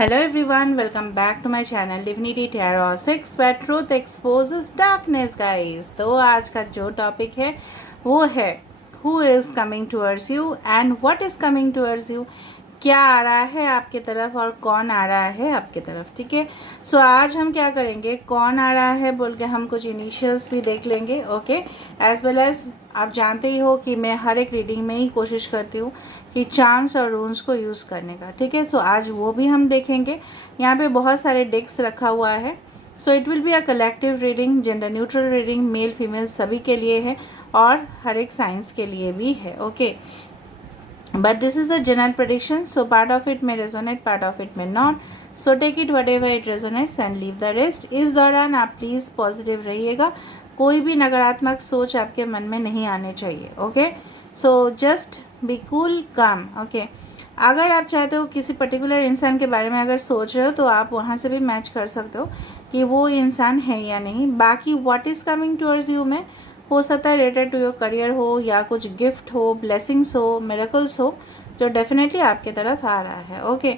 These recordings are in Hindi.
Hello everyone, welcome back to my channel Divinity Tarot 6 where truth exposes darkness guys। तो आज का जो टॉपिक है वो है Who is coming towards you and what is coming towards you। क्या आ रहा है आपके तरफ और कौन आ रहा है आपके तरफ, ठीक है। सो आज हम क्या करेंगे, कौन आ रहा है बोल के हम कुछ इनिशियल्स भी देख लेंगे, ओके। एज वेल एज आप जानते ही हो कि मैं हर एक रीडिंग में ही कोशिश करती हूँ कि चार्म्स और रून्स को यूज़ करने का, ठीक है। सो आज वो भी हम देखेंगे। यहाँ पे बहुत सारे डेक्स रखा हुआ है। So it will be a collective reading, gender neutral reading, male female सभी के लिए है और हर एक साइंस के लिए भी है, okay. But this is a general prediction, so part of it may resonate, part of it may not. So take it whatever it resonates and leave the rest. इस दौरान आप प्लीज़ पॉजिटिव रहिएगा, कोई भी नकारात्मक सोच आपके मन में नहीं आने चाहिए, okay. So just be cool काम, ओके। अगर आप चाहते हो किसी पर्टिकुलर इंसान के बारे में अगर सोच रहे हो तो आप वहाँ से भी मैच कर सकते हो कि वो इंसान है या नहीं। बाकी what is coming towards you में हो सकता है रिलेटेड टू योर करियर हो या कुछ गिफ्ट हो, ब्लेसिंग्स हो, मिरेकल्स हो जो डेफिनेटली आपके तरफ आ रहा है, okay.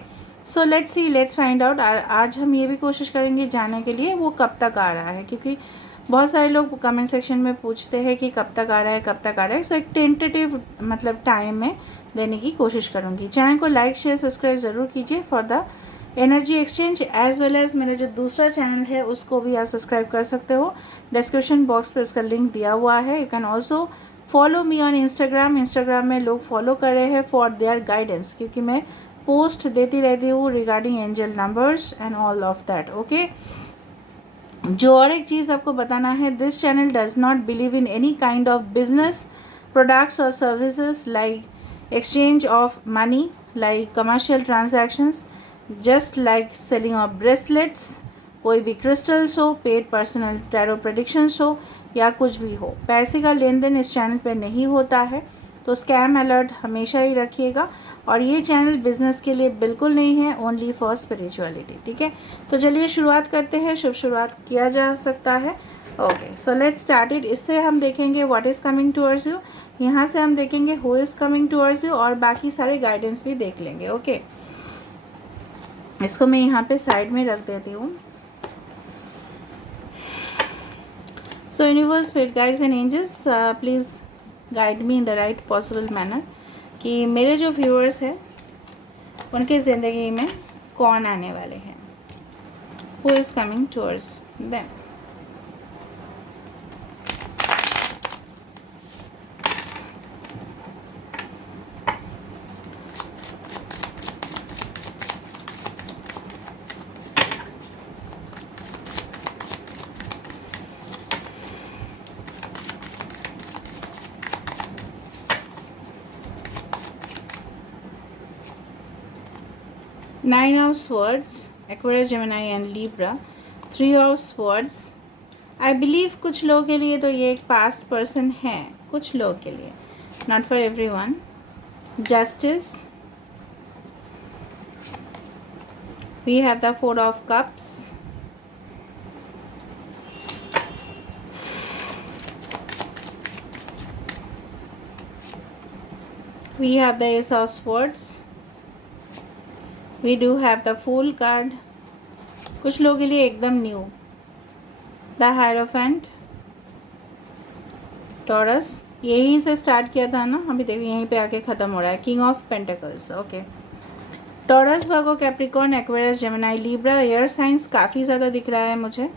So let's see, let's find out. आज हम ये भी कोशिश करेंगे जानने के लिए वो कब तक आ रहा है, क्योंकि बहुत सारे लोग कमेंट सेक्शन में पूछते हैं कि कब तक आ रहा है, कब तक आ रहा है। सो एक टेंटेटिव मतलब टाइम में देने की कोशिश करूँगी। चैनल को लाइक शेयर सब्सक्राइब ज़रूर कीजिए for the energy exchange. As well as मेरा जो दूसरा चैनल है उसको भी आप सब्सक्राइब कर सकते हो, डिस्क्रिप्शन बॉक्स पे उसका लिंक दिया हुआ है। You can also follow me on Instagram में लोग फॉलो कर रहे हैं फॉर देयर गाइडेंस, क्योंकि मैं पोस्ट देती रहती हूँ regarding angel numbers and all of that, okay. जो और एक चीज़ आपको बताना है, this channel does not believe in any kind of business, products और services like exchange of money, like commercial transactions, just like selling of bracelets, कोई भी क्रिस्टल्स हो, पेड पर्सनल टैरो प्रेडिक्शंस हो या कुछ भी हो। पैसे का लेन देन इस चैनल पे नहीं होता है, तो स्कैम अलर्ट हमेशा ही रखिएगा। और ये चैनल बिजनेस के लिए बिल्कुल नहीं है, ओनली फॉर स्पिरिचुअलिटी, ठीक है। तो चलिए शुरुआत करते हैं, शुभ शुरुआत किया जा सकता है, okay. So let's start it. इससे हम देखेंगे what is coming towards you, यहाँ से हम देखेंगे who is coming towards you और बाकी सारे गाइडेंस भी देख लेंगे, ओके। इसको मैं यहाँ पे साइड में रख देती हूँ। So universe, spirit guides and angels, please guide me in the right possible manner कि मेरे जो व्यूअर्स हैं उनके ज़िंदगी में कौन आने वाले हैं, who is coming towards them. Nine of Swords, Aquarius, Gemini and Libra, Three of Swords। I believe कुछ लोगों के लिए तो ये एक पास्ट पर्सन है, कुछ लोगों के लिए, not for everyone। Justice, we have the Four of Cups, we have the Ace of Swords, we do have the Fool card, कुछ लोगों के लिए एकदम न्यू, द हायरोफेंट, टॉरस, यहीं से स्टार्ट किया था ना, अभी देखो यहीं पे आके ख़त्म हो रहा है, king of pentacles, okay. Taurus, Virgo, Capricorn, Aquarius, Gemini, Libra, air science काफ़ी ज़्यादा दिख रहा है मुझे।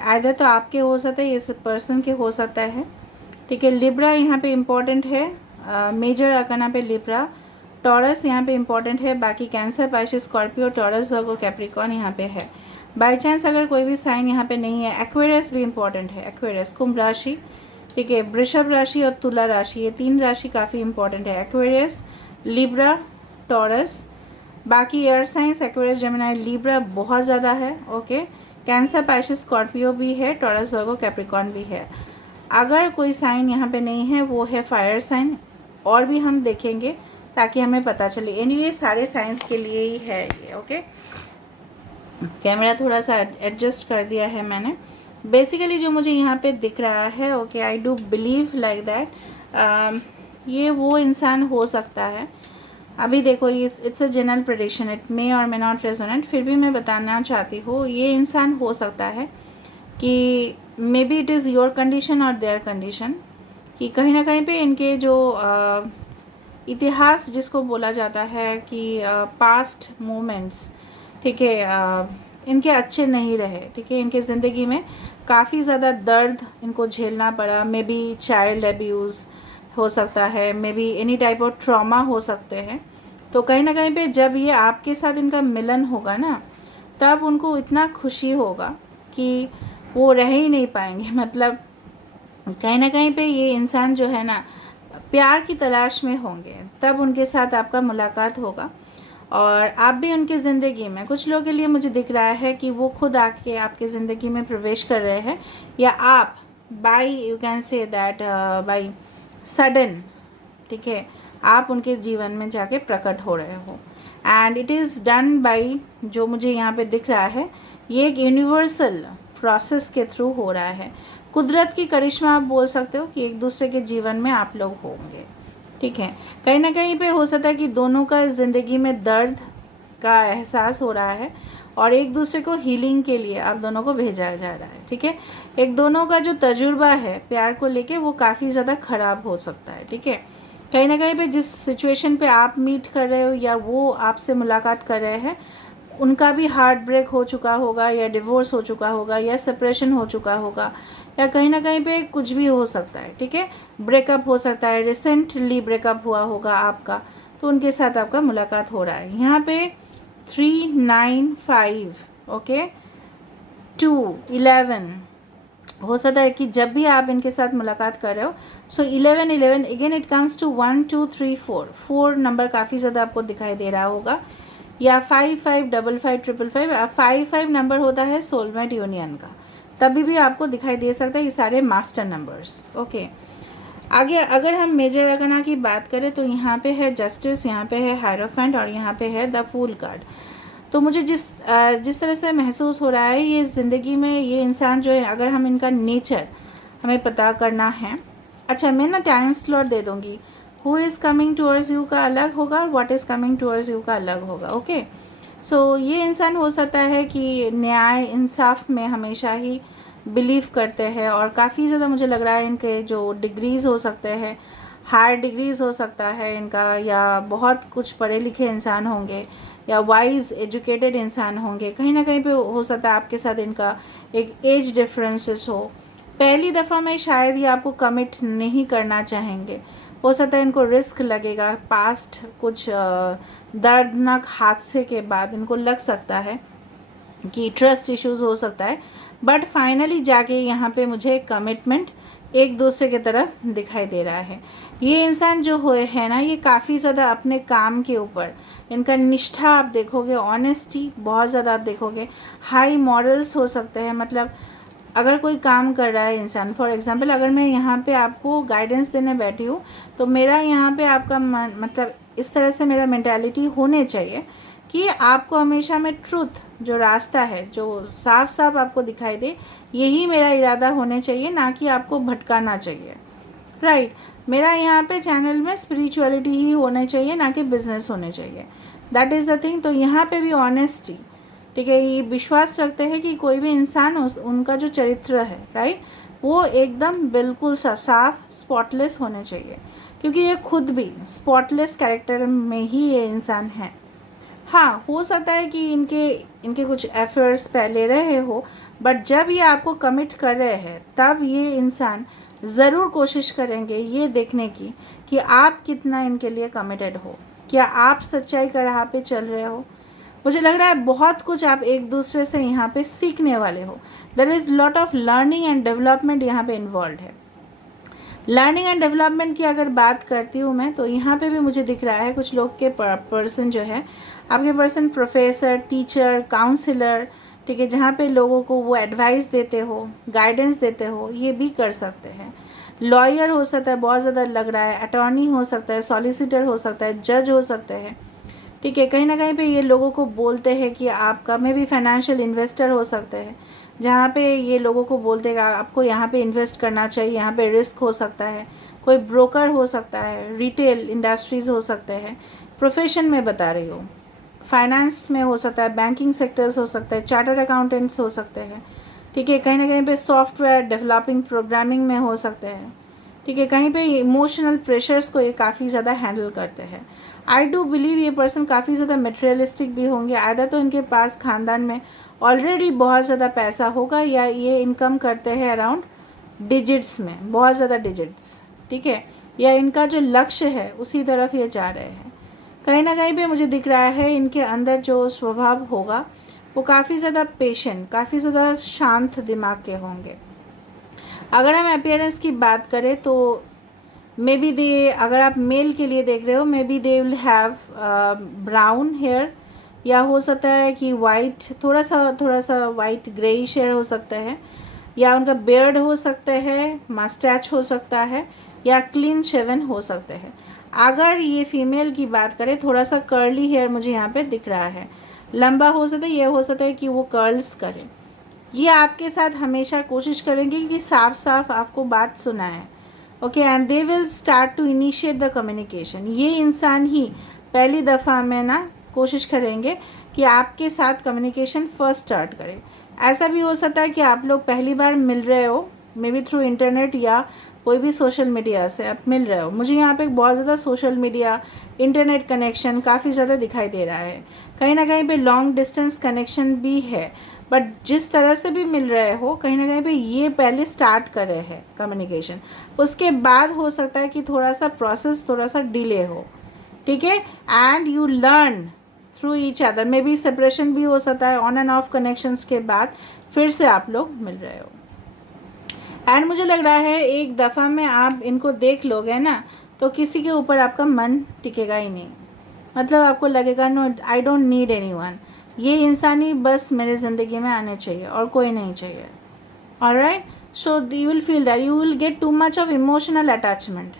आइदर तो आपके हो सकता है, इस पर्सन के हो सकता है, ठीक है। लिब्रा यहाँ पे इम्पॉर्टेंट है, मेजर अरकाना पे लिब्रा। टॉरस यहाँ पे इम्पॉर्टेंट है, बाकी कैंसर, पाइशिस, स्कॉर्पियो, टॉरस, वर्गो, कैप्रिकॉर्न यहाँ पे है। बाई चांस अगर कोई भी साइन यहाँ पे नहीं है, एक्वेरियस भी इम्पॉर्टेंट है। एक्वेरियस, कुंभ राशि, ठीक है, वृषभ राशि और तुला राशि, ये तीन राशि काफ़ी इंपॉर्टेंट है। एक्वेरियस, लिब्रा, टॉरस, बाकी air science Aquarius, Gemini, Libra बहुत ज़्यादा है, ओके। कैंसर, पाइशिस, स्कॉर्पियो भी है, टॉरस, वर्गो, कैप्रिकॉर्न भी है। अगर कोई साइन यहाँ पे नहीं है वो है फायर साइन, और भी हम देखेंगे ताकि हमें पता चले। एनीवे सारे साइंस के लिए ही है ये, ओके। कैमरा थोड़ा सा एडजस्ट कर दिया है मैंने। बेसिकली जो मुझे यहाँ पे दिख रहा है, okay, I do believe like that ये वो इंसान हो सकता है अभी देखो ये it's a general prediction, it may और मे नॉट रेजोनेट, फिर भी मैं बताना चाहती हूँ ये इंसान हो सकता है कि may be it is your condition और देयर कंडीशन, कि कहीं ना कहीं पे इनके जो इतिहास जिसको बोला जाता है कि पास्ट मोमेंट्स, ठीक है, इनके अच्छे नहीं रहे, ठीक है, इनके ज़िंदगी में काफ़ी ज़्यादा दर्द इनको झेलना पड़ा, मे बी चाइल्ड अब्यूज़ हो सकता है, may be any type of trauma हो सकते हैं। तो कहीं ना कहीं पे जब ये आपके साथ इनका मिलन होगा ना, तब उनको इतना खुशी होगा कि वो रह ही नहीं पाएंगे। मतलब कहीं ना कहीं पे ये इंसान जो है ना प्यार की तलाश में होंगे, तब उनके साथ आपका मुलाकात होगा और आप भी उनकी ज़िंदगी में, कुछ लोगों के लिए मुझे दिख रहा है कि वो खुद आके आपके ज़िंदगी में प्रवेश कर रहे हैं, या आप by you can say that by sudden, ठीक है, आप उनके जीवन में जाके प्रकट हो रहे हो। And it is done by, जो मुझे यहाँ पे दिख रहा है, ये एक यूनिवर्सल प्रोसेस के थ्रू हो रहा है। कुदरत की करिश्मा आप बोल सकते हो कि एक दूसरे के जीवन में आप लोग होंगे, ठीक है। कहीं ना कहीं पे हो सकता है कि दोनों का ज़िंदगी में दर्द का एहसास हो रहा है और एक दूसरे को हीलिंग के लिए आप दोनों को भेजा जा रहा है, ठीक है। एक दोनों का जो तजुर्बा है प्यार को लेके वो काफ़ी ज़्यादा ख़राब हो सकता है, ठीक है। कहीं ना कहीं पे जिस सिचुएशन पे आप मीट कर रहे हो या वो आपसे मुलाकात कर रहे हैं, उनका भी हार्ट ब्रेक हो चुका होगा, या डिवोर्स हो चुका होगा, या सेपरेशन हो चुका होगा, या कहीं ना कहीं पे कुछ भी हो सकता है, ठीक है। ब्रेकअप हो सकता है, रिसेंटली ब्रेकअप हुआ होगा आपका, तो उनके साथ आपका मुलाकात हो रहा है। यहाँ पे 3, 9, 5, ओके, 2, 11 हो सकता है कि जब भी आप इनके साथ मुलाकात कर रहे हो, so 11 again it comes to 1, 2, 3, 4 number काफ़ी ज़्यादा आपको दिखाई दे रहा होगा, या 5, 5, 5, 5, 5, 5 नंबर होता है सोलमेट यूनियन का, तभी भी आपको दिखाई दे सकता है ये सारे मास्टर नंबर्स, ओके। आगे अगर हम मेजर अगना की बात करें तो यहाँ पे है जस्टिस, यहाँ पे है हायरोफेंट और यहाँ पे है द फूल कार्ड। तो मुझे जिस तरह से महसूस हो रहा है ये ज़िंदगी में ये इंसान जो है, अगर हम इनका नेचर हमें पता करना है, अच्छा मैं ना टाइम स्लॉट दे दूँगी, who is coming towards you का अलग होगा और what is coming towards you का अलग होगा, ओके। सो ये इंसान हो सकता है कि न्याय इंसाफ में हमेशा ही बिलीव करते हैं और काफ़ी ज़्यादा मुझे लग रहा है इनके जो डिग्रीज़ हो सकते हैं, हायर डिग्रीज़ हो सकता है इनका, या बहुत कुछ पढ़े लिखे इंसान होंगे, या वाइज एजुकेटेड इंसान होंगे। कहीं ना कहीं पे हो सकता है आपके साथ इनका एक एज डिफरेंसेस हो। पहली दफ़ा में शायद ये आपको कमिट नहीं करना चाहेंगे, हो सकता है इनको रिस्क लगेगा, पास्ट कुछ दर्दनाक हादसे के बाद इनको लग सकता है कि ट्रस्ट इश्यूज हो सकता है, बट फाइनली जाके यहाँ पे मुझे कमिटमेंट एक दूसरे की तरफ दिखाई दे रहा है। ये इंसान जो है ना, ये काफ़ी ज़्यादा अपने काम के ऊपर इनका निष्ठा आप देखोगे, ऑनेस्टी बहुत ज़्यादा आप देखोगे, हाई मॉरल्स हो सकते हैं। मतलब अगर कोई काम कर रहा है इंसान, फॉर एग्जांपल अगर मैं यहाँ पे आपको गाइडेंस देने बैठी हूँ, तो मेरा यहाँ पे आपका मतलब इस तरह से मेरा मेंटालिटी होने चाहिए कि आपको हमेशा में ट्रुथ जो रास्ता है जो साफ साफ आपको दिखाई दे, यही मेरा इरादा होने चाहिए, ना कि आपको भटकाना चाहिए, राइट। मेरा यहाँ पे चैनल में स्पिरिचुअलिटी ही होने चाहिए, ना कि बिजनेस होने चाहिए, दैट इज़ द थिंग। तो यहाँ पे भी ऑनेस्टी, ठीक है, ये विश्वास रखते हैं कि कोई भी इंसान उनका जो चरित्र है, राइट, वो एकदम बिल्कुल साफ स्पॉटलेस होने चाहिए, क्योंकि ये खुद भी स्पॉटलेस कैरेक्टर में ही ये इंसान है। हाँ, हो सकता है कि इनके इनके कुछ एफर्ट्स पहले रहे हो, बट जब ये आपको कमिट कर रहे हैं तब ये इंसान ज़रूर कोशिश करेंगे ये देखने की कि आप कितना इनके लिए कमिटेड हो, क्या आप सच्चाई का राह पे चल रहे हो। मुझे लग रहा है बहुत कुछ आप एक दूसरे से यहाँ पे सीखने वाले हो। There is lot of learning and development यहाँ पे इन्वॉल्व है। लर्निंग एंड डेवलपमेंट की अगर बात करती हूँ मैं, तो यहाँ पे भी मुझे दिख रहा है कुछ लोग के पर्सन जो है, आपके पर्सन प्रोफेसर, टीचर, काउंसलर, ठीक है, जहाँ पे लोगों को वो एडवाइस देते हो, गाइडेंस देते हो, ये भी कर सकते हैं। लॉयर हो सकता है, बहुत ज़्यादा लग रहा है, अटॉर्नी हो सकता है, सॉलिसिटर हो सकता है, जज हो सकते हैं, ठीक है। कहीं ना कहीं पे ये लोगों को बोलते हैं कि आपका में भी फाइनेंशियल इन्वेस्टर हो सकते हैं, जहाँ पे ये लोगों को बोलते हैं आपको यहाँ पे इन्वेस्ट करना चाहिए, यहाँ पे रिस्क हो सकता है। कोई ब्रोकर हो सकता है, रिटेल इंडस्ट्रीज़ हो सकते हैं, प्रोफेशन में बता रही हूँ, फाइनेंस में हो सकता है, बैंकिंग सेक्टर्स हो सकता है, चार्टर्ड अकाउंटेंट्स हो सकते हैं, ठीक है, कहीं ना कहीं पे सॉफ्टवेयर डेवलपिंग प्रोग्रामिंग में हो सकते हैं, ठीक है, कहीं पे इमोशनल प्रेशर्स को ये काफ़ी ज़्यादा हैंडल करते हैं। आई डू बिलीव ये पर्सन काफ़ी ज़्यादा मटेरियलिस्टिक भी होंगे, आधा तो इनके पास खानदान में ऑलरेडी बहुत ज़्यादा पैसा होगा, या ये इनकम करते हैं अराउंड डिजिट्स में, बहुत ज़्यादा डिजिट्स, ठीक है, या इनका जो लक्ष्य है उसी तरफ ये जा रहे हैं। कहीं ना कहीं पे मुझे दिख रहा है इनके अंदर जो स्वभाव होगा वो काफ़ी ज़्यादा पेशेंट, काफ़ी ज़्यादा शांत दिमाग के होंगे। अगर हम अपीयरेंस की बात करें तो मे बी दे, अगर आप मेल के लिए देख रहे हो, maybe they will have brown hair, या हो सकता है कि वाइट, थोड़ा सा वाइट ग्रेइश हेयर हो सकता है, या उनका बियर्ड हो सकता है, मस्टैच हो सकता है, या क्लीन शेवन हो सकते हैं। अगर ये फीमेल की बात करें, थोड़ा सा कर्ली हेयर मुझे यहाँ पे दिख रहा है, लंबा हो सकता है, ये हो सकता है कि वो कर्ल्स करें। ये आपके साथ हमेशा कोशिश करेंगे कि साफ साफ आपको बात सुनाएं, okay, and they will start to initiate the communication. ये इंसान ही पहली दफ़ा में ना कोशिश करेंगे कि आपके साथ कम्युनिकेशन फर्स्ट स्टार्ट करें। ऐसा भी हो सकता है कि आप लोग पहली बार मिल रहे हो, मे बी थ्रू इंटरनेट या कोई भी सोशल मीडिया से आप मिल रहे हो। मुझे यहाँ पे बहुत ज़्यादा सोशल मीडिया, इंटरनेट कनेक्शन काफ़ी ज़्यादा दिखाई दे रहा है, कहीं ना कहीं पे लॉन्ग डिस्टेंस कनेक्शन भी है, बट जिस तरह से भी मिल रहे हो कहीं ना कहीं पे ये पहले स्टार्ट कर रहे हैं कम्युनिकेशन, उसके बाद हो सकता है कि थोड़ा सा प्रोसेस थोड़ा सा डिले हो, ठीक है, and you learn through each other. May be separation भी हो सकता है, ऑन एंड ऑफ कनेक्शंस के बाद फिर से आप लोग मिल रहे हो, एंड मुझे लग रहा है एक दफ़ा में आप इनको देख लोगे ना तो किसी के ऊपर आपका मन टिकेगा ही नहीं, मतलब आपको लगेगा no, I don't need anyone, ये इंसान ही बस मेरे ज़िंदगी में आने चाहिए और कोई नहीं चाहिए। Alright, so you will feel that you will gate too much of emotional attachment.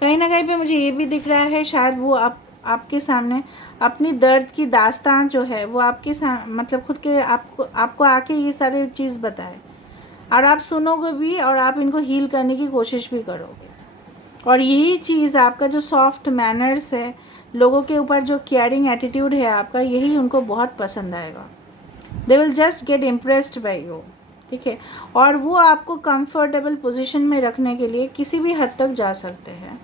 कहीं ना कहीं पे मुझे ये भी दिख रहा है शायद वो आपके सामने अपनी दर्द की दास्तान जो है वो आपके मतलब खुद के आपको आके ये सारे चीज़ बताए, और आप सुनोगे भी और आप इनको हील करने की कोशिश भी करोगे। और यही चीज़ आपका जो सॉफ्ट मैनर्स है, लोगों के ऊपर जो केयरिंग एटीट्यूड है आपका, यही उनको बहुत पसंद आएगा। They will just get impressed by you, ठीक है, और वो आपको कंफर्टेबल पोजीशन में रखने के लिए किसी भी हद तक जा सकते हैं।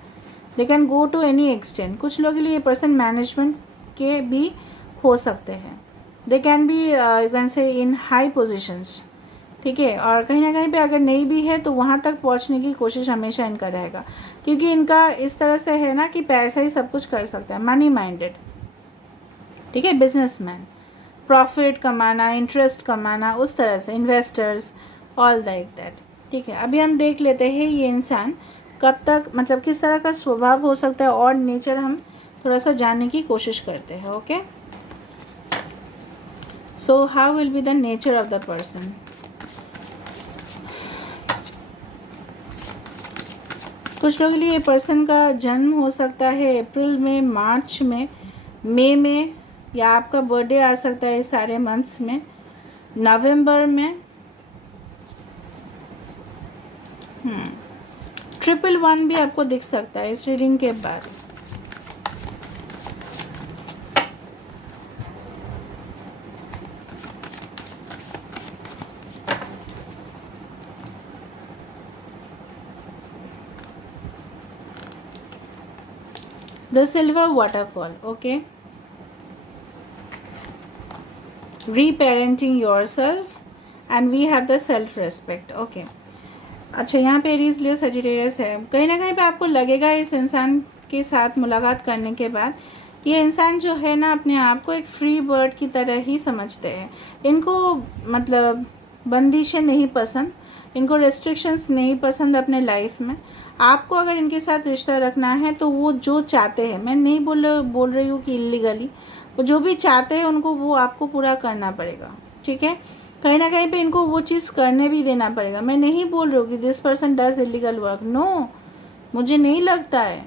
They can go to any extent. कुछ लोगों के लिए ये पर्सन मैनेजमेंट के भी हो सकते हैं, they can be you can से इन हाई पोजिशंस, ठीक है, और कहीं ना कहीं पे अगर नहीं भी है तो वहाँ तक पहुँचने की कोशिश हमेशा इनका रहेगा, क्योंकि इनका इस तरह से है ना कि पैसा ही सब कुछ कर सकता है, मनी माइंडेड, ठीक है, बिजनेसमैन, प्रॉफिट कमाना, इंटरेस्ट कमाना, उस तरह से इन्वेस्टर्स, ऑल लाइक दैट, ठीक है। अभी हम देख लेते हैं ये इंसान कब तक, मतलब किस तरह का स्वभाव हो सकता है, और नेचर हम थोड़ा सा जानने की कोशिश करते हैं, okay. So how will be the nature of the person. कुछ लोगों के लिए पर्सन का जन्म हो सकता है अप्रैल में, मार्च में, मई में, या आपका बर्थडे आ सकता है सारे मंथ्स में, नवंबर में, 111 भी आपको दिख सकता है इस रीडिंग के बाद। The silver waterfall, okay. Reparenting yourself, and we have the self respect, okay. अच्छा, यहाँ पे एरीज लियो सजिटेरियस है। कहीं ना कहीं पे आपको लगेगा इस इंसान के साथ मुलाकात करने के बाद, ये इंसान जो है ना अपने आप को एक फ्री बर्ड की तरह ही समझते हैं। इनको मतलब बंदिशें नहीं पसंद, इनको रेस्ट्रिक्शंस नहीं पसंद अपने लाइफ में। आपको अगर इनके साथ रिश्ता रखना है तो वो जो चाहते हैं, मैं नहीं बोल रही हूँ कि इलीगली, वो जो भी चाहते हैं उनको वो आपको पूरा करना पड़ेगा, ठीक है। कहीं ना कहीं पे इनको वो चीज़ करने भी देना पड़ेगा। मैं नहीं बोल रही हूँ कि this person does illegal work, no, मुझे नहीं लगता है,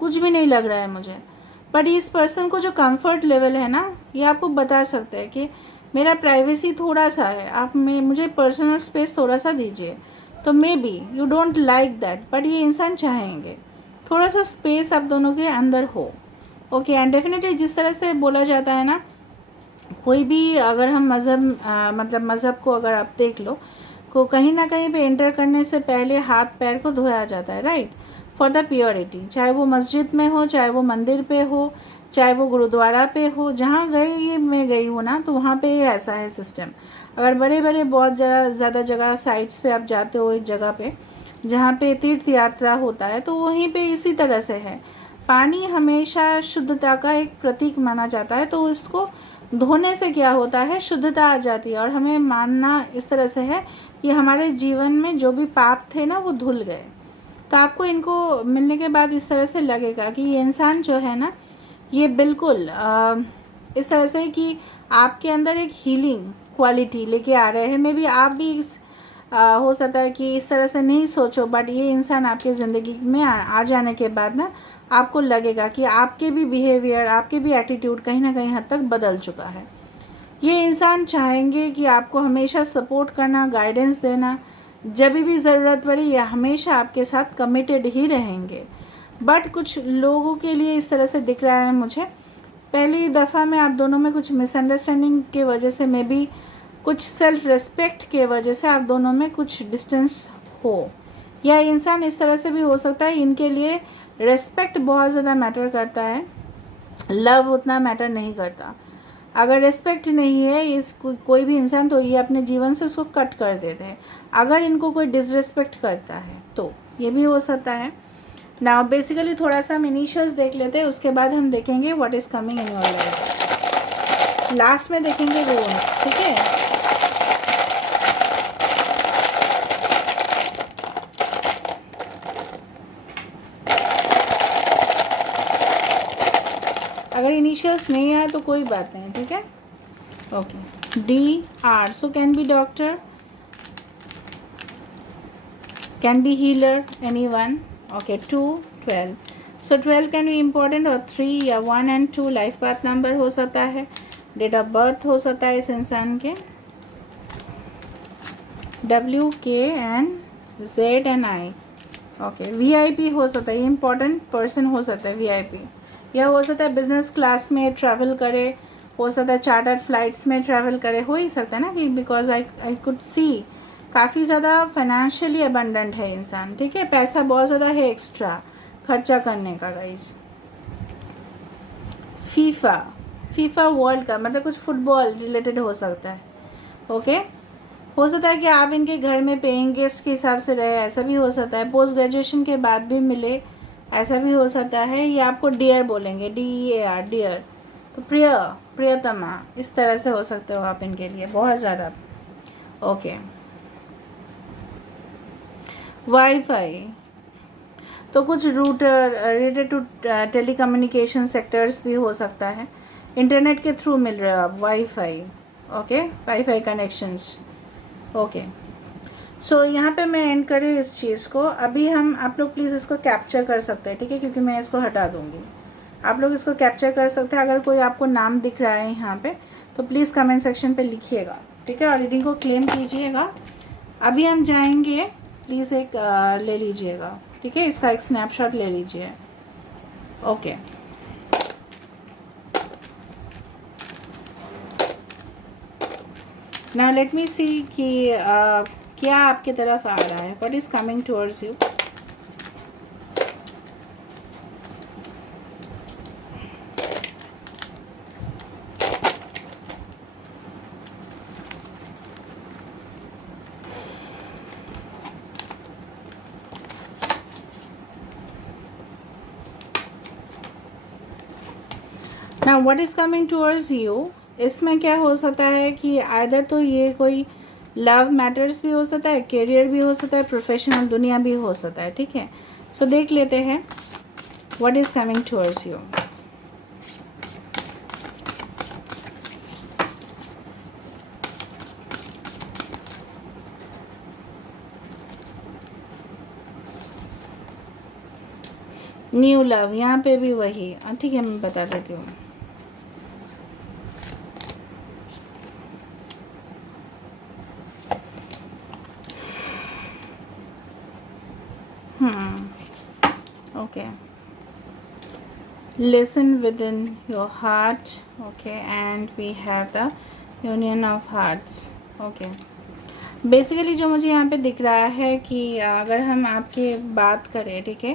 कुछ भी नहीं लग रहा है मुझे। बट इस पर्सन को जो कंफर्ट लेवल है ना, ये आपको बता सकते हैं कि मेरा प्राइवेसी थोड़ा सा है, आप मुझे पर्सनल स्पेस थोड़ा सा दीजिए। तो may be you don't like that, but ये इंसान चाहेंगे थोड़ा सा स्पेस आप दोनों के अंदर हो, ओके, एंड डेफिनेटली जिस तरह से बोला जाता है ना, कोई भी अगर हम मज़हब मतलब मज़हब को अगर आप देख लो, को कहीं ना कहीं पे एंटर करने से पहले हाथ पैर को धोया जाता है, राइट, फॉर द प्योरिटी। चाहे वो मस्जिद में हो, चाहे वो मंदिर पे हो, चाहे वो गुरुद्वारा पे हो, जहाँ गई ये मैं गई हूँ ना, तो वहाँ पे ऐसा है सिस्टम। अगर बड़े बड़े बहुत ज़्यादा जगह साइट्स पे आप जाते हो, एक जगह पे जहाँ पे तीर्थ यात्रा होता है, तो वहीं पे इसी तरह से है। पानी हमेशा शुद्धता का एक प्रतीक माना जाता है, तो इसको धोने से क्या होता है, शुद्धता आ जाती है। और हमें मानना इस तरह से है कि हमारे जीवन में जो भी पाप थे ना, वो धुल गए। तो आपको इनको मिलने के बाद इस तरह से लगेगा कि ये इंसान जो है ना, ये बिल्कुल इस तरह से कि आपके अंदर एक हीलिंग क्वालिटी लेके आ रहे हैं। मे बी आप भी हो सकता है कि इस तरह से नहीं सोचो, बट ये इंसान आपके ज़िंदगी में आ जाने के बाद ना, आपको लगेगा कि आपके भी बिहेवियर, आपके भी एटीट्यूड कहीं ना कहीं हद तक बदल चुका है। ये इंसान चाहेंगे कि आपको हमेशा सपोर्ट करना, गाइडेंस देना, जब भी ज़रूरत पड़े ये हमेशा आपके साथ कमिटेड ही रहेंगे। बट कुछ लोगों के लिए इस तरह से दिख रहा है मुझे, पहली दफ़ा में आप दोनों में कुछ मिसअंडरस्टैंडिंग के वजह से, मे बी कुछ सेल्फ रिस्पेक्ट के वजह से आप दोनों में कुछ डिस्टेंस हो। या इंसान इस तरह से भी हो सकता है, इनके लिए रिस्पेक्ट बहुत ज़्यादा मैटर करता है, लव उतना मैटर नहीं करता। अगर रिस्पेक्ट नहीं है इस कोई भी इंसान, तो ये अपने जीवन से उसको कट कर देते हैं। अगर इनको कोई डिसरिस्पेक्ट करता है तो ये भी हो सकता है। नाउ बेसिकली थोड़ा सा हम इनिशियल्स देख लेते हैं, उसके बाद हम देखेंगे what is coming in your life. Last में देखेंगे वोन्स, ठीक है। अगर इनिशियल्स नहीं आए तो कोई बात नहीं, ठीक है। Okay, D R, so can be doctor, can be healer, anyone. Okay, 2 12, so 12 can be important, और 3 या 1 and 2 लाइफ पाथ नंबर हो सकता है, डेट ऑफ बर्थ हो सकता है इस इंसान के, W K and Z and I। Okay, VIP हो सकता है, ये इंपॉर्टेंट पर्सन हो सकता है VIP। यह हो सकता है बिजनेस क्लास में ट्रैवल करे, हो सकता है चार्टर्ड फ्लाइट्स में ट्रैवल करे, हो ही सकता है ना कि बिकॉज आई कुड सी काफ़ी ज़्यादा फाइनेंशियली अबंडेंट है इंसान, ठीक है। पैसा बहुत ज़्यादा है एक्स्ट्रा खर्चा करने का गाइस। फीफा वर्ल्ड का मतलब कुछ फुटबॉल रिलेटेड हो सकता है, ओके। हो सकता है कि आप इनके घर में पेइंग गेस्ट के हिसाब से रहे, ऐसा भी हो सकता है। पोस्ट ग्रेजुएशन के बाद भी मिले, ऐसा भी हो सकता है। ये आपको डियर बोलेंगे, DEAR, डियर, तो प्रियतमा, इस तरह से हो सकते हो आप इनके लिए बहुत ज़्यादा, ओके। वाईफाई तो कुछ router related to telecommunication sectors भी हो सकता है, इंटरनेट के थ्रू मिल रहे हो आप, wifi, okay, wifi connections, okay. So यहाँ पे मैं एंड कर रही हूँ इस चीज़ को। अभी हम आप लोग प्लीज़ इसको कैप्चर कर सकते हैं, ठीक है, क्योंकि मैं इसको हटा दूँगी। आप लोग इसको कैप्चर कर सकते हैं। अगर कोई आपको नाम दिख रहा है यहाँ पे, तो प्लीज़ कमेंट सेक्शन पे लिखिएगा, ठीक है, और रीडिंग को क्लेम कीजिएगा। अभी हम जाएंगे, प्लीज़ एक ले लीजिएगा, ठीक है, इसका एक स्नैपशॉट ले लीजिए, ओके। नाउ लेट मी सी कि क्या आपके तरफ आ रहा है, what is coming towards you. Now what is coming towards you, इसमें क्या हो सकता है कि आइदर तो ये कोई लव मैटर्स भी हो सकता है, करियर भी हो सकता है, प्रोफेशनल दुनिया भी हो सकता है, ठीक है। सो देख लेते हैं what is coming towards you. New love, यहाँ पे भी वही, ठीक है, मैं बता देती हूँ। Okay, listen within your heart. Okay, and we have the union of hearts. Okay, basically जो मुझे यहाँ पे दिख रहा है कि अगर हम आपके बात करें, ठीक है,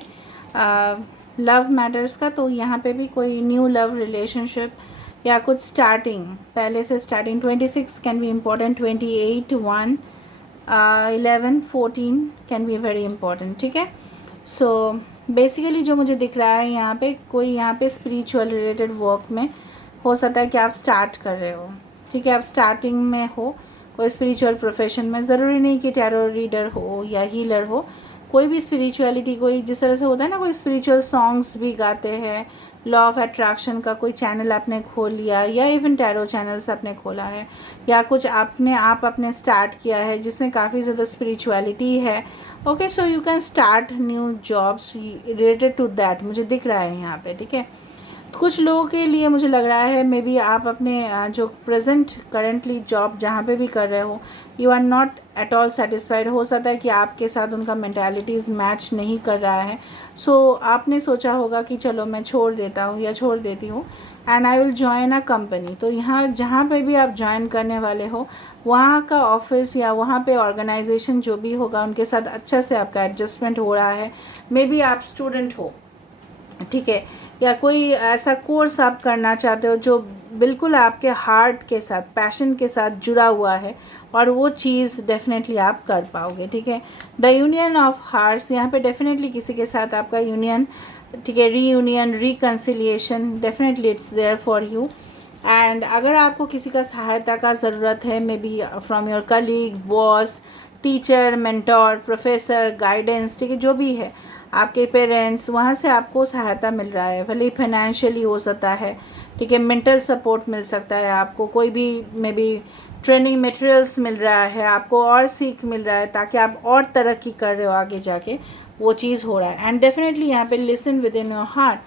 लव मैटर्स का, तो यहाँ पे भी कोई न्यू लव रिलेशनशिप या कुछ स्टार्टिंग, पहले से starting 26 can be important, 28 1 11 14 can be very important, ठीक है। सो बेसिकली जो मुझे दिख रहा है यहाँ पे, कोई यहाँ पे स्पिरिचुअल रिलेटेड वर्क में हो सकता है कि आप स्टार्ट कर रहे हो, ठीक है, आप स्टार्टिंग में हो कोई स्पिरिचुअल प्रोफेशन में। ज़रूरी नहीं कि टैरो रीडर हो या हीलर हो, कोई भी स्पिरिचुअलिटी, कोई जिस तरह से होता है ना, कोई स्पिरिचुअल सॉन्ग्स भी गाते हैं, लॉ ऑफ अट्रैक्शन का कोई चैनल आपने खोल लिया, या इवन टैरो चैनल्स आपने खोला है, या कुछ आपने अपने स्टार्ट किया है जिसमें काफ़ी ज़्यादा स्पिरिचुअलिटी है। Okay, so you can start new jobs related to that, मुझे दिख रहा है यहाँ पे, ठीक है। कुछ लोगों के लिए मुझे लग रहा है मे बी आप अपने जो प्रेजेंट करेंटली जॉब जहाँ पे भी कर रहे हो, you are not at all satisfied. हो सकता है कि आपके साथ उनका मेंटालिटीज़ मैच नहीं कर रहा है। सो आपने सोचा होगा कि चलो मैं छोड़ देता हूँ या छोड़ देती हूँ, and I will join a company. तो यहाँ जहाँ पे भी आप ज्वाइन करने वाले हो, वहाँ का ऑफिस या वहाँ पे ऑर्गेनाइजेशन जो भी होगा, उनके साथ अच्छा से आपका एडजस्टमेंट हो रहा है। मे बी आप स्टूडेंट हो, ठीक है, या कोई ऐसा कोर्स आप करना चाहते हो जो बिल्कुल आपके हार्ट के साथ, पैशन के साथ जुड़ा हुआ है, और वो चीज़ डेफिनेटली आप कर पाओगे, ठीक है। द यूनियन ऑफ हार्ट्स, यहाँ पे डेफिनेटली किसी के साथ आपका यूनियन, ठीक है, reunion, reconciliation, definitely it's there for you. And अगर आपको किसी का सहायता का ज़रूरत है, maybe from your colleague, boss, teacher, mentor, professor, guidance, ठीक है, जो भी है, आपके पेरेंट्स, वहाँ से आपको सहायता मिल रहा है, भले फाइनेंशियली हो सकता है, ठीक है, मेंटल सपोर्ट मिल सकता है आपको, कोई भी मे बी ट्रेनिंग मटेरियल्स मिल रहा है आपको, और सीख मिल रहा है ताकि आप और तरक्की कर रहे हो आगे जाके, वो चीज़ हो रहा है। एंड डेफिनेटली यहाँ पे listen with in your heart,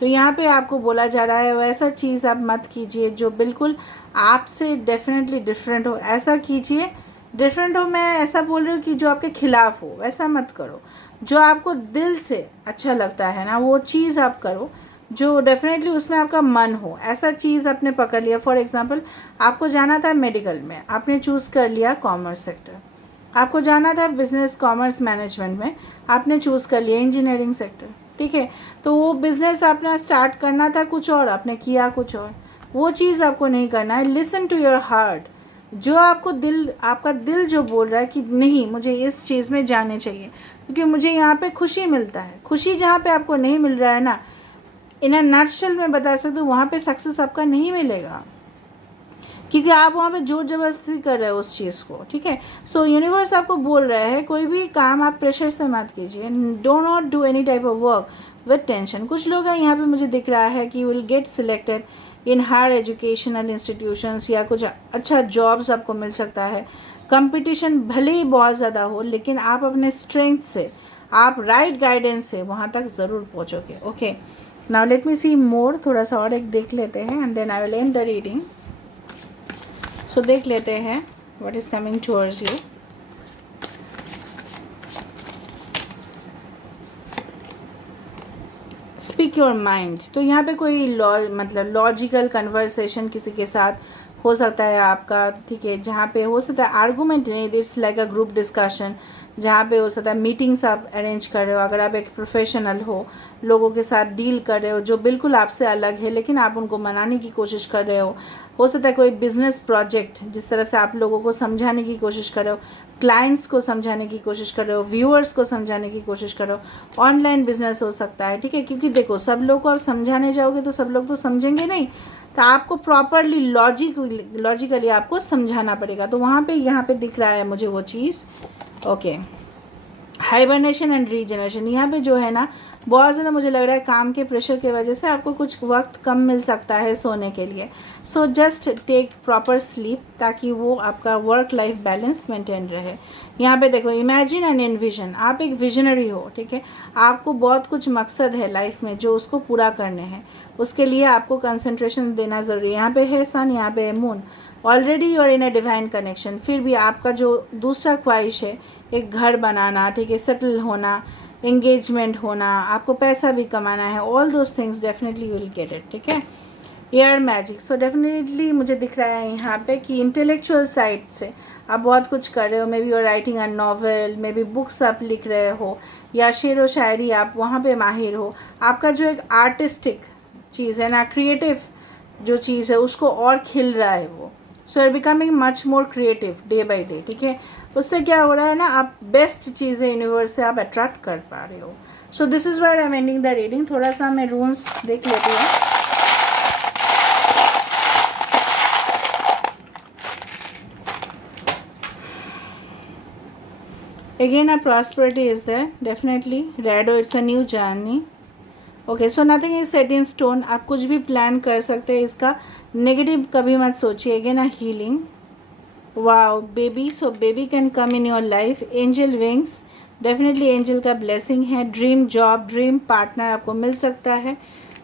तो यहाँ पे आपको बोला जा रहा है वैसा चीज़ आप मत कीजिए जो बिल्कुल आपसे डेफिनेटली डिफरेंट हो, ऐसा कीजिए डिफरेंट हो, मैं ऐसा बोल रही हूँ कि जो आपके खिलाफ हो वैसा मत करो, जो आपको दिल से अच्छा लगता है ना, वो चीज़ आप करो, जो डेफिनेटली उसमें आपका मन हो, ऐसा चीज़ आपने पकड़ लिया। फॉर एग्जांपल, आपको जाना था मेडिकल में, आपने चूज़ कर लिया कॉमर्स सेक्टर। आपको जाना था बिजनेस कॉमर्स मैनेजमेंट में, आपने चूज़ कर लिया इंजीनियरिंग सेक्टर, ठीक है। तो वो बिज़नेस आपने स्टार्ट करना था कुछ और, आपने किया कुछ और, वो चीज़ आपको नहीं करना है। लिसन टू योर हार्ट, जो आपको दिल, आपका दिल जो बोल रहा है कि नहीं मुझे इस चीज़ में जाने चाहिए, क्योंकि मुझे यहाँ पे खुशी मिलता है। खुशी जहाँ पे आपको नहीं मिल रहा है ना, इन अ नटशेल में बता सकते हो, वहाँ पे सक्सेस आपका नहीं मिलेगा, क्योंकि आप वहाँ पे जोर जबरदस्ती कर रहे हो उस चीज़ को, ठीक है। सो यूनिवर्स आपको बोल रहा है कोई भी काम आप प्रेशर से मत कीजिए, do not do any type of work with tension. कुछ लोग हैं यहाँ पे, मुझे दिख रहा है कि you will get selected in higher educational institutions, या कुछ अच्छा जॉब्स आपको मिल सकता है। कंपटीशन भले ही बहुत ज़्यादा हो, लेकिन आप अपने स्ट्रेंथ से, आप राइट गाइडेंस से वहाँ तक ज़रूर पहुँचोगे। Okay, now let me see more, थोड़ा सा और एक देख लेते हैं, and then I will end the reading. So देख लेते हैं what is coming towards you. Speak your mind, तो यहाँ पे कोई मतलब लॉजिकल कन्वर्सेशन किसी के साथ हो सकता है आपका, ठीक है, जहाँ पे हो सकता है आर्गूमेंट नहीं, it's like a group discussion, जहाँ पे हो सकता है मीटिंग्स आप अरेंज कर रहे हो। अगर आप एक प्रोफेशनल हो, लोगों के साथ डील कर रहे हो जो बिल्कुल आपसे अलग है, लेकिन आप उनको मनाने की कोशिश कर रहे हो सकता है कोई बिजनेस प्रोजेक्ट, जिस तरह से आप लोगों को समझाने की कोशिश कर रहे हो, क्लाइंट्स को समझाने की कोशिश कर रहे हो, व्यूअर्स को समझाने की कोशिश कर रहे हो, ऑनलाइन बिजनेस हो सकता है, ठीक है। क्योंकि देखो, सब लोग को आप समझाने जाओगे तो सब लोग तो समझेंगे नहीं, तो आपको प्रॉपरली लॉजिकली आपको समझाना पड़ेगा। तो वहाँ पे यहाँ पे दिख रहा है मुझे वो चीज़। ओके, हाइबरनेशन एंड रीजनरेशन, यहाँ पे जो है ना, बहुत ज़्यादा मुझे लग रहा है काम के प्रेशर की वजह से आपको कुछ वक्त कम मिल सकता है सोने के लिए। So just take proper sleep, ताकि वो आपका वर्क लाइफ बैलेंस मेंटेन रहे। यहाँ पे देखो, इमेजिन एंड एनविजन, आप एक विजनरी हो, ठीक है, आपको बहुत कुछ मकसद है लाइफ में जो उसको पूरा करने हैं, उसके लिए आपको कंसंट्रेशन देना ज़रूरी है। यहाँ पे है सन, यहाँ पे है moon, already you are in a divine connection. फिर भी आपका जो दूसरा ख्वाहिश है, एक घर बनाना, ठीक है, सेटल होना, एंगेजमेंट होना, आपको पैसा भी कमाना है, all those things definitely you will get it, ठीक है। एयर मैजिक, सो डेफिनेटली मुझे दिख रहा है यहाँ पे कि इंटेलेक्चुअल साइड से आप बहुत कुछ कर रहे हो। Maybe you are writing a novel, maybe books आप लिख रहे हो, या शेर व शायरी आप वहाँ पे माहिर हो। आपका जो एक आर्टिस्टिक चीज़ है ना, क्रिएटिव जो चीज़ है, उसको और खिल रहा है वो। So are becoming much more creative day by day, ठीक है। उससे क्या हो रहा है ना, आप बेस्ट चीज़ें यूनिवर्स से आप अट्रैक्ट कर पा रहे हो। So this is wire I am ending the reading. थोड़ा सा मैं रून्स देख लेती हूँ। Again, a prosperity is there, definitely. Rado, it's a new journey. Okay, so nothing is set in stone. आप कुछ भी प्लान कर सकते हैं, इसका नेगेटिव कभी मत सोचिए। Again, a healing. Wow, baby. So baby can come in your life. Angel wings. Definitely angel का ब्लेसिंग है। ड्रीम जॉब, ड्रीम पार्टनर आपको मिल सकता है।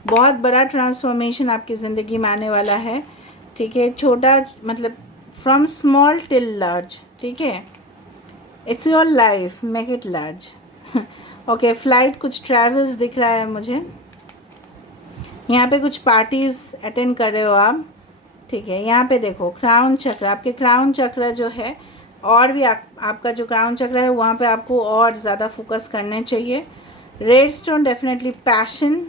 बहुत बड़ा ट्रांसफॉर्मेशन आपकी ज़िंदगी में आने वाला है, ठीक है। छोटा मतलब फ्रॉम स्मॉल टिल लार्ज, ठीक है। It's your life, make it large. Okay, flight, कुछ ट्रैवल्स दिख रहा है मुझे। यहाँ पे कुछ पार्टीज़ अटेंड कर रहे हो आप, ठीक है। यहाँ पे देखो क्राउन चक्र, आपके क्राउन चक्र जो है, और भी आपका जो क्राउन चक्र है वहाँ पे आपको और ज़्यादा फोकस करने चाहिए। Red stone, definitely passion,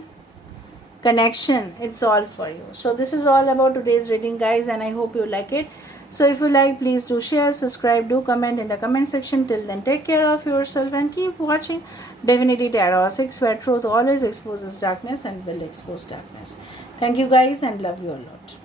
connection, it's all for you. So this is all about today's reading, guys, and I hope you like it. So if you like, please do share, subscribe, do comment in the comment section. Till then, take care of yourself and keep watching Divinity Tarot 6, where truth always exposes darkness and will expose darkness. Thank you, guys, and love you a lot.